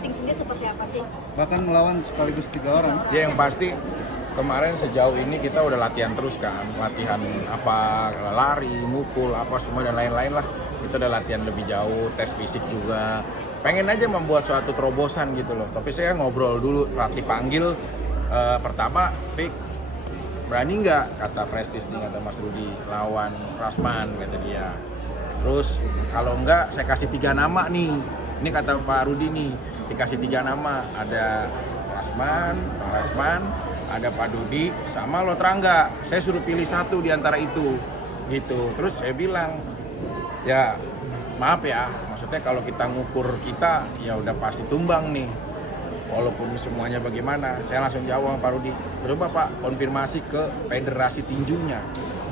boxing sendiri seperti apa sih? Bahkan melawan sekaligus 3 orang. Ya yang pasti kemarin sejauh ini kita udah latihan terus kan, latihan apa lari, mukul, apa semua dan lain-lain lah. Kita udah latihan lebih jauh, tes fisik juga. Pengen aja membuat suatu terobosan gitu loh. Tapi saya ngobrol dulu, pelatih panggil pertama, Pik berani nggak kata Prestis nih, kata Mas Rudi lawan Rasman kata dia. Terus kalau enggak saya kasih 3 nama nih. Ini kata Pak Rudi nih, dikasih 3 nama. Ada Rasman, Bang Rasman, ada Pak Dodi, sama Lotrangga. Saya suruh pilih satu di antara itu. Gitu. Terus saya bilang, ya maaf ya, maksudnya kalau kita ngukur kita ya udah pasti tumbang nih. Walaupun semuanya bagaimana, saya langsung jawab Pak Rudi, coba Pak konfirmasi ke federasi tinjunya,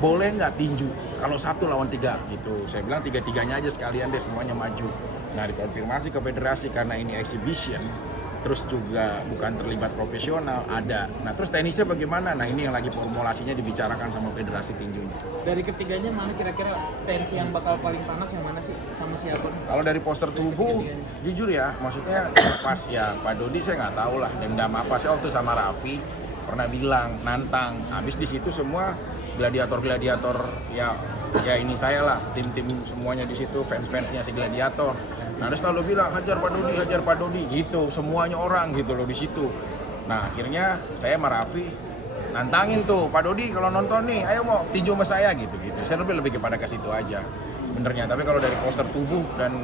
boleh nggak tinju kalau 1 lawan 3 gitu. Saya bilang 3-3-nya aja sekalian deh, semuanya maju. Nah dikonfirmasi ke federasi karena ini exhibition, terus juga bukan terlibat profesional, ada. Nah terus tenisnya bagaimana? Nah ini yang lagi formulasinya dibicarakan sama federasi tinjunya. Dari ketiganya mana kira-kira tensi yang bakal paling panas yang mana sih? Sama siapa? Kalau dari poster tubuh, jujur ya, maksudnya pas ya Pak Dodi saya nggak tahu lah dendam apa. Saya waktu sama Raffi pernah bilang nantang. Habis di situ semua gladiator ya ini saya lah, tim-tim semuanya di situ, fans-fansnya si gladiator. Nah, dia selalu bilang hajar Pak Dodi gitu, semuanya orang gitu loh di situ. Nah, akhirnya saya sama Raffi nantangin tuh Pak Dodi kalau nonton nih, ayo mau tinju sama saya gitu-gitu. Saya lebih kepada ke situ aja sebenarnya. Tapi kalau dari poster tubuh dan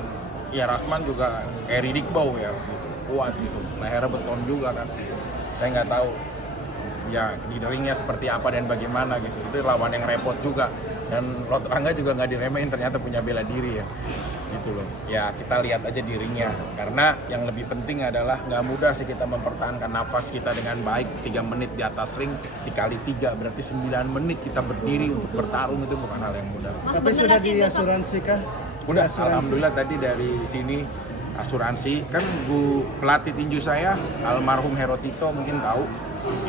ya Rasman juga kayak Riddick Bowe ya, gitu. Kuat gitu. Lehernya beton juga kan. Saya nggak tahu ya di ringnya seperti apa dan bagaimana gitu. Itu lawan yang repot juga. Dan Lotrangga juga nggak diremehin, ternyata punya bela diri ya. Gitu loh. Ya kita lihat aja di ringnya. Karena yang lebih penting adalah nggak mudah sih kita mempertahankan nafas kita dengan baik 3 menit di atas ring dikali 3 berarti 9 menit kita berdiri untuk bertarung, itu bukan hal yang mudah. Mas, Tapi bener sudah nggak sih besok? diasuransi kah? Udah, Asuransi. alhamdulillah tadi dari sini asuransi. Kan pelatih tinju saya almarhum Hero Tito mungkin tahu,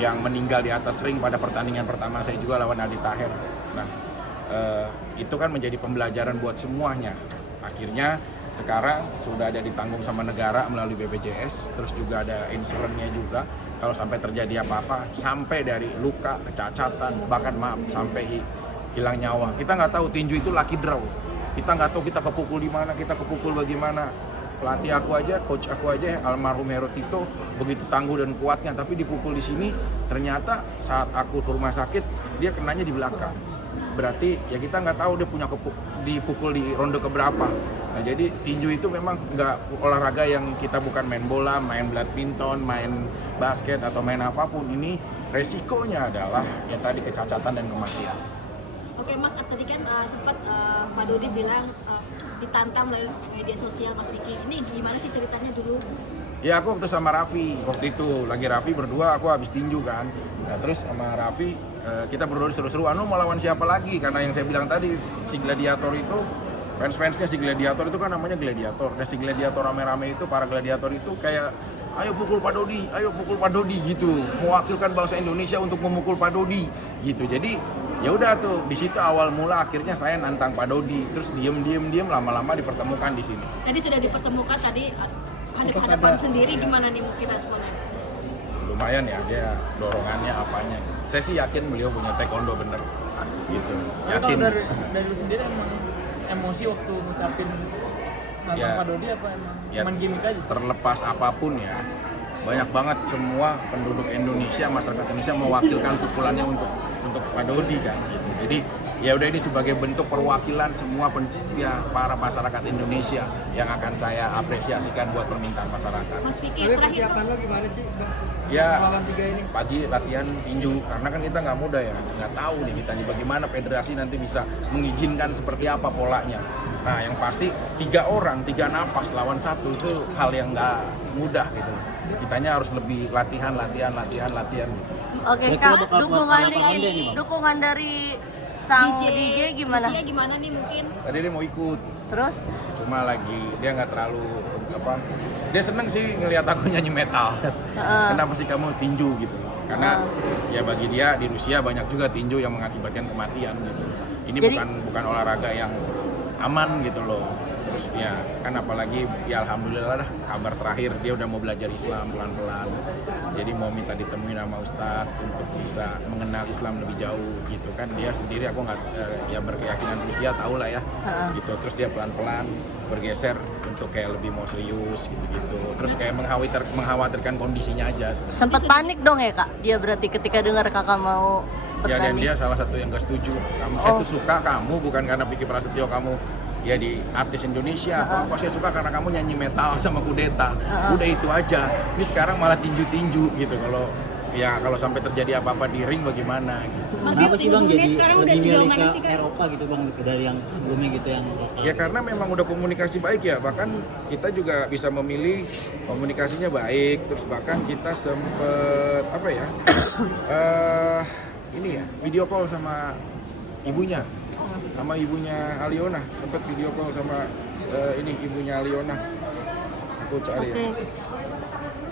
yang meninggal di atas ring pada pertandingan pertama saya juga lawan Aldi Taher. Nah itu kan menjadi pembelajaran buat semuanya. Akhirnya sekarang sudah ada ditanggung sama negara melalui BPJS, terus juga ada insuransinya juga. Kalau sampai terjadi apa-apa, sampai dari luka, kecacatan, bahkan sampai hilang nyawa. Kita nggak tahu, tinju itu lucky draw. Kita nggak tahu kita kepukul di mana, kita kepukul bagaimana. Pelatih aku aja, coach aku aja, almarhum Hero Tito, begitu tangguh dan kuatnya, tapi dipukul di sini, ternyata saat aku ke rumah sakit, dia kenanya di belakang. Berarti ya kita nggak tahu dia punya dipukul di ronde keberapa. Nah jadi tinju itu memang nggak olahraga yang kita bukan main bola, main badminton, main basket atau main apapun. Ini resikonya adalah ya tadi kecacatan dan kematian. Oke Mas, tadi kan sempat Pak Dodi bilang ditantang melalui media sosial Mas Vicky. Ini gimana sih ceritanya dulu? Ya aku waktu sama Raffi, waktu itu lagi Raffi berdua, aku habis tinju kan. Nah terus sama Raffi kita berdua seru-seruan, mau lawan siapa lagi? Karena yang saya bilang tadi, si gladiator itu, fans-fansnya si gladiator itu kan namanya gladiator. Dan si gladiator rame-rame itu, para gladiator itu kayak ayo pukul Pak Dodi gitu. Mewakilkan bangsa Indonesia untuk memukul Pak Dodi gitu. Jadi ya udah tuh, di situ awal mula akhirnya saya nantang Pak Dodi. Terus diem lama-lama dipertemukan di sini. Tadi sudah dipertemukan tadi hadap-hadapan sendiri, gimana nih mungkin responnya? Lumayan ya, dia dorongannya apanya. Saya sih yakin beliau punya taekwondo bener gitu. Tapi kalau Yakin. dari lu sendiri emang emosi waktu ngucapin nantang Ya. Pak Dodi apa emang gimmick aja sih? Terlepas apapun ya, banyak banget semua penduduk Indonesia, masyarakat Indonesia mewakilkan pukulannya untuk Pak Dodi kan gitu. Jadi ya udah, ini sebagai bentuk perwakilan semua para masyarakat Indonesia yang akan saya apresiasikan buat permintaan masyarakat. Mas Vicky, Tapi terakhir persiapan lo gimana sih? Ya Lawan 3 ini. pagi latihan tinju, karena kan kita nggak mudah ya, nggak tahu nih kita nih bagaimana federasi nanti bisa mengizinkan seperti apa polanya. Nah yang pasti 3 orang, 3 napas lawan 1 itu hal yang nggak mudah gitu. Kitanya harus lebih latihan. Oke Kak, dukungan dari sang DJ gimana? Usia gimana nih mungkin? Tadi dia mau ikut, Terus? cuma lagi dia nggak terlalu dia seneng sih ngelihat aku nyanyi metal. Kenapa sih kamu tinju gitu? Karena ya bagi dia di Rusia banyak juga tinju yang mengakibatkan kematian gitu. Ini Jadi- bukan olahraga yang aman gitu loh. Terus ya kan apalagi ya alhamdulillah lah kabar terakhir dia udah mau belajar Islam pelan-pelan. Jadi mau minta ditemuin sama Ustadz untuk bisa mengenal Islam lebih jauh gitu kan. Dia sendiri aku nggak ya berkeyakinan Rusia tahu lah ya. Gitu. Terus dia pelan-pelan bergeser untuk kayak lebih mau serius gitu-gitu. Terus kayak mengkhawatirkan kondisinya aja sebenarnya. Sempat panik dong ya kak? Dia berarti ketika dengar kakak mau Ya dan bertanding. dia salah satu yang gak setuju. Saya tuh suka kamu bukan karena Vicky Prasetyo kamu ya di artis Indonesia atau apa, saya suka karena kamu nyanyi metal sama kudeta. Udah itu aja. Ini sekarang malah tinju-tinju gitu. Kalau sampai terjadi apa-apa di ring bagaimana gitu. Mas Kenapa Bim, sih bang timnas jadi sekarang udah lebih sejauh milih mana ke sih Kak? Eropa gitu bang dari yang sebelumnya gitu yang lokal? Ya karena memang udah komunikasi baik ya, bahkan kita juga bisa memilih komunikasinya baik, terus bahkan kita sempet apa ya, ini ya video call sama ibunya Aliona, sempet video call sama ini ibunya Aliona, aku cari Oke. ya.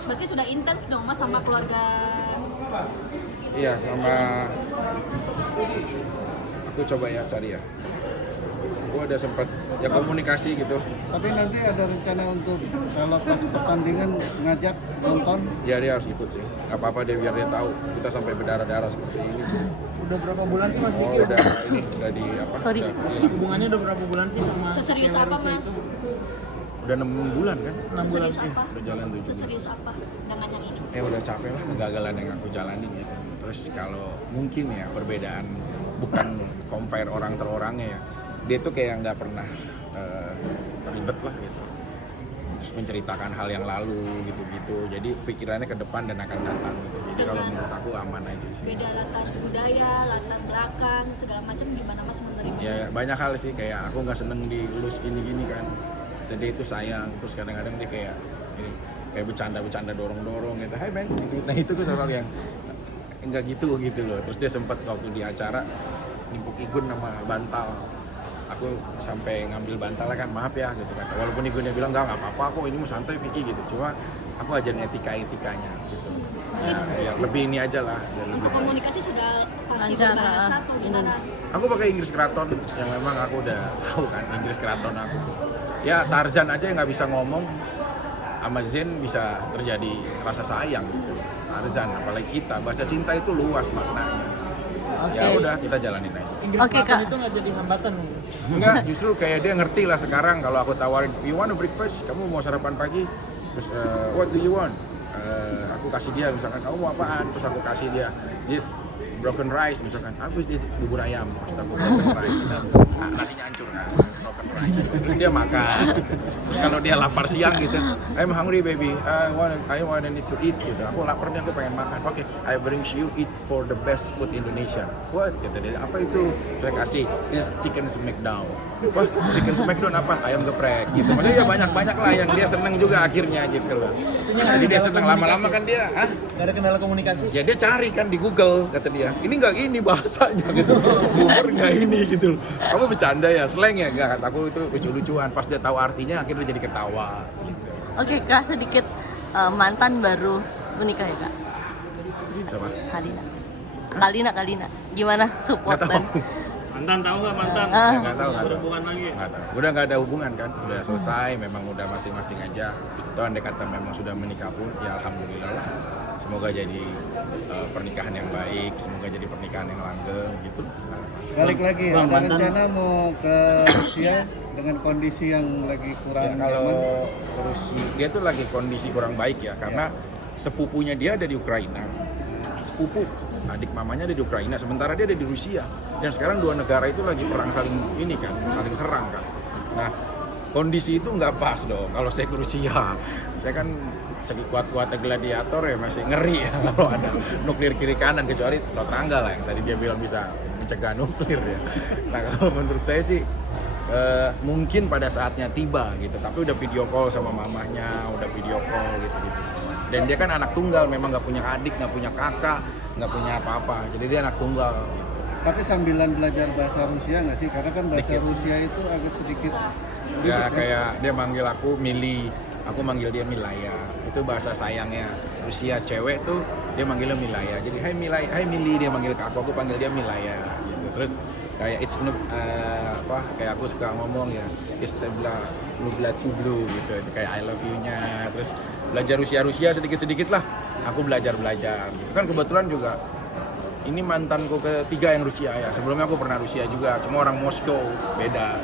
Berarti sudah intens dong Mas sama keluarga. Iya sama, aku coba ya cari ya. Aku ada sempat ya komunikasi gitu. Tapi nanti ada rencana untuk kalau pas pertandingan ngajak nonton. Ya dia harus ikut sih. Gak apa-apa dia biar dia tahu kita sampai berdarah-darah seperti ini. Udah berapa bulan sih Mas Oh Vicky? udah di apa? Sorry. Udah hilang. Hubungannya udah berapa bulan sih sama Seserius cewek apa Rusia Mas? itu? Udah 6 bulan kan? 6 bulan. Seserius apa? Udah jalan 7 bulan. Seserius apa dengan yang ini? Udah capek lah kegagalan yang aku jalanin gitu. Terus kalau mungkin ya perbedaan bukan compare orang ter orangnya ya. Dia tuh kayak nggak pernah ribet lah gitu. Terus menceritakan hal yang lalu gitu-gitu. Jadi pikirannya ke depan dan akan datang gitu. Jadi kalau menurut aku aman aja sih. Beda latar budaya, latar belakang, segala macam gimana Mas menerima? Ya banyak hal sih, kayak aku nggak seneng dielus gini-gini kan. Jadi itu sayang. Terus kadang-kadang dia kayak bercanda dorong-dorong gitu. Hai men, gitu. Nah itu tuh hal yang enggak gitu loh. Terus dia sempat waktu di acara nimpuk Igun sama bantal. Aku sampai ngambil bantal kan, maaf ya gitu kan. Walaupun Igunnya bilang nggak apa-apa, aku ini mau santai Vicky gitu. Cuma aku ajarin etikanya gitu. Ya lebih ini aja lah. Ya, lebih Untuk komunikasi sudah fasih Lancar, berbahasa atau gimana? Aku pakai Inggris Keraton yang memang aku udah tahu kan Inggris Keraton aku. Ya Tarzan aja yang nggak bisa ngomong, sama Zen bisa terjadi rasa sayang gitu. Tarzan apalagi kita, bahasa cinta itu luas maknanya. Ya Oke. udah kita jalanin aja. Inggris Oke, Selatan Kak. itu nggak jadi hambatan Bang? Enggak, justru kayak dia ngerti lah sekarang kalau aku tawarin, you want a breakfast? Kamu mau sarapan pagi? Terus what do you want? Aku kasih dia misalkan kamu mau apaan? Terus aku kasih dia this broken rice misalkan. Aku ini bubur ayam, maksud aku broken rice. Nasinya hancur kan, broken rice. Terus dia makan. Terus kalau dia lapar siang gitu, I'm hungry baby, I want need to eat gitu. Aku lapar nih, aku pengen makan. Oke, I bring you eat for the best food Indonesia. What? Kata dia, apa itu? Saya kasih, this chicken smackdown. Wah, chicken smackdown apa? Ayam geprek gitu. Maksudnya ya banyak-banyak lah yang dia seneng juga akhirnya gitu loh. Jadi dia seneng lama-lama kan dia, Nggak ada kendala komunikasi? ya dia cari kan di Google, kata dia ini nggak ini bahasanya gitu, bubur nggak ini gitu loh. Kamu bercanda ya, slang ya? Nggak, kata aku itu lucu-lucuan. Pas dia tahu artinya akhirnya dia jadi ketawa gitu. Oke kak, sedikit mantan baru menikah ya kak? Siapa? Kalina. Gimana support Nggak tahu. dan? Mantan tahu nggak mantan? Ah. Nggak tahu. Berhubungan lagi? Nggak tahu. Udah nggak ada hubungan kan, udah selesai, memang udah masing-masing aja. Itu andai kata memang sudah menikah pun ya alhamdulillah lah. Semoga jadi pernikahan yang baik, semoga jadi pernikahan yang langgeng gitu. Balik lagi, Bang, ada mantan. rencana mau ke Rusia dengan kondisi yang lagi Ya, kurang kalau nyaman. Rusia, dia tuh lagi kondisi kurang baik ya, karena sepupunya dia ada di Ukraina, sepupu adik mamanya ada di Ukraina, sementara dia ada di Rusia, dan sekarang dua negara itu lagi perang saling saling serang kan. Nah kondisi itu nggak pas dong kalau saya ke Rusia. Saya kan segi kuat-kuatnya gladiator ya masih ngeri ya kalau ada nuklir kiri kanan, kecuali Tetangga lah yang tadi dia bilang bisa mencegah nuklir ya. Nah kalau menurut saya sih mungkin pada saatnya tiba gitu, tapi udah video call sama mamanya, udah video call gitu semua. Dan dia kan anak tunggal, memang nggak punya adik, nggak punya kakak, nggak punya apa-apa, jadi dia anak tunggal gitu. Tapi sambilan belajar bahasa Rusia nggak sih? Karena kan bahasa Dikit. Rusia itu agak sedikit Ya kayak dia manggil aku Mili, aku manggil dia Milaya. Itu bahasa sayangnya Rusia cewek tuh dia manggilnya Milaya. Jadi hai Milaya, hai Mili dia manggil ke aku panggil dia Milaya gitu. Terus kayak kayak aku suka ngomong ya, istebla Blue Blood to Blue gitu, itu kayak I love you-nya. Terus belajar Rusia sedikit-sedikit lah, aku belajar gitu. Kan kebetulan juga ini mantanku ketiga yang Rusia ya, sebelumnya aku pernah Rusia juga, cuma orang Moskow, beda.